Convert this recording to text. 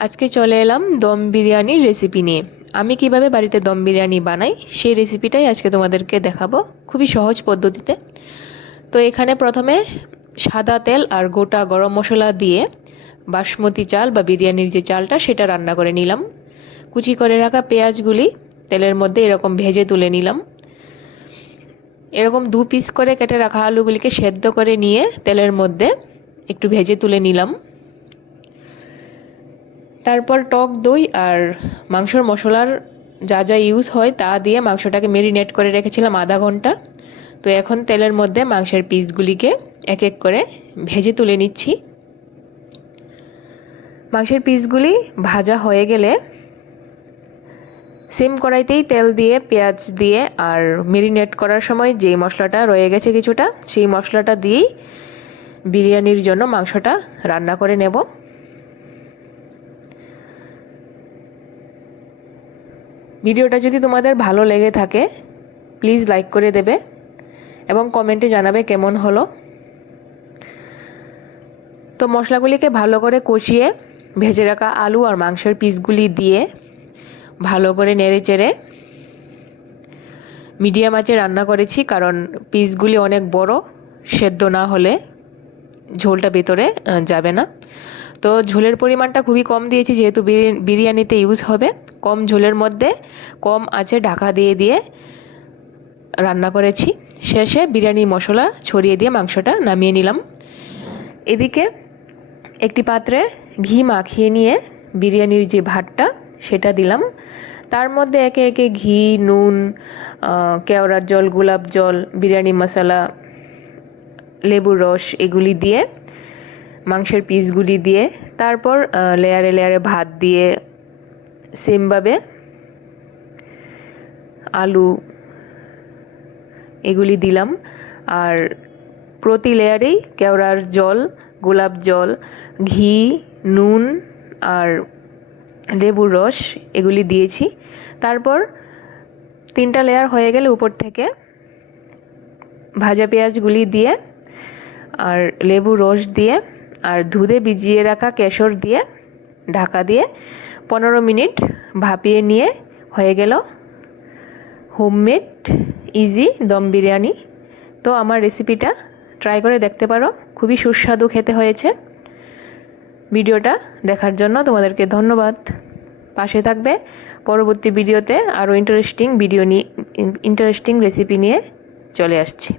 আজকে চলে এলাম দম বিরিয়ানির রেসিপি নিয়ে। আমি কিভাবে বাড়িতে দম বিরিয়ানি বানাই সেই রেসিপিটাই আজকে তোমাদেরকে দেখাবো, খুবই সহজ পদ্ধতিতে। তো এখানে প্রথমে সাদা তেল আর গোটা গরম মশলা দিয়ে বাসমতি চাল বা বিরিয়ানির যে চালটা সেটা রান্না করে নিলাম। কুচি করে রাখা পেঁয়াজগুলি তেলের মধ্যে এরকম ভেজে তুলে নিলাম। এরকম 2 পিস করে কেটে রাখা আলুগুলিকে সেদ্ধ করে নিয়ে তেলের মধ্যে একটু ভেজে তুলে নিলাম। তারপর টক দই আর মাংসর মশলার যা যা ইউজ হয় তা দিয়ে মাংসটাকে মেরিনেট করে রেখেছিলাম আধা ঘন্টা। তো এখন তেলের মধ্যে মাংসের পিসগুলিকে এক এক করে ভেজে তুলে নিচ্ছি। মাংসের পিসগুলি ভাজা হয়ে গেলে সেম কড়াইতেই তেল দিয়ে পেঁয়াজ দিয়ে আর মেরিনেট করার সময় যে মশলাটা রয়ে গেছে কিছুটা, সেই মশলাটা দিয়েই বিরিয়ানির জন্য মাংসটা রান্না করে নেব। ভিডিওটা যদি তোমাদের ভালো লেগে থাকে প্লিজ লাইক করে দেবে এবং কমেন্টে জানাবে কেমন হলো। তো মশলাগুলিকে ভালো করে কষিয়ে ভেজে রাখা আলু আর মাংসের পিসগুলি দিয়ে ভালো করে নেড়ে চেড়ে মিডিয়াম আঁচে রান্না করেছি, কারণ পিসগুলি অনেক বড়, সেদ্ধ না হলে ঝোলটা ভেতরে যাবে না। তো ঝোলের পরিমাণটা খুবই কম দিয়েছি, যেহেতু বিরিয়ানিতে ইউজ হবে। কম ঝোলের মধ্যে কম আঁচে ঢাকা দিয়ে দিয়ে রান্না করেছি। শেষে বিরিয়ানি মশলা ছড়িয়ে দিয়ে মাংসটা নামিয়ে নিলাম। এদিকে একটি পাত্রে ঘি মাখিয়ে নিয়ে বিরিয়ানির যে ভাতটা সেটা দিলাম। তার মধ্যে একে একে ঘি, নুন, কেওড়ার জল, গোলাপ জল, বিরিয়ানি মশলা, লেবুর রস এগুলি দিয়ে মাংসের পিসগুলি দিয়ে তারপর লেয়ারে লেয়ারে ভাত দিয়ে সেমভাবে আলু এগুলি দিলাম। আর প্রতি লেয়ারেই কেওড়ার জল, গোলাপ জল, ঘি, নুন আর লেবুর রস এগুলি দিয়েছি। তারপর 3টা লেয়ার হয়ে গেলে উপর থেকে ভাজা পেঁয়াজগুলি দিয়ে আর লেবুর রস দিয়ে আর দুধে ভিজিয়ে রাখা কেশর দিয়ে ঢাকা দিয়ে 15 মিনিট ভাপিয়ে নিয়ে হয়ে গেল হোমমেড ইজি দম বিরিয়ানি। তো আমার রেসিপিটা ট্রাই করে দেখতে পারো, খুবই সুস্বাদু খেতে হয়েছে। ভিডিওটা দেখার জন্য তোমাদেরকে ধন্যবাদ। পাশে থাকবে, পরবর্তী ভিডিওতে আরও ইন্টারেস্টিং রেসিপি নিয়ে চলে আসছি।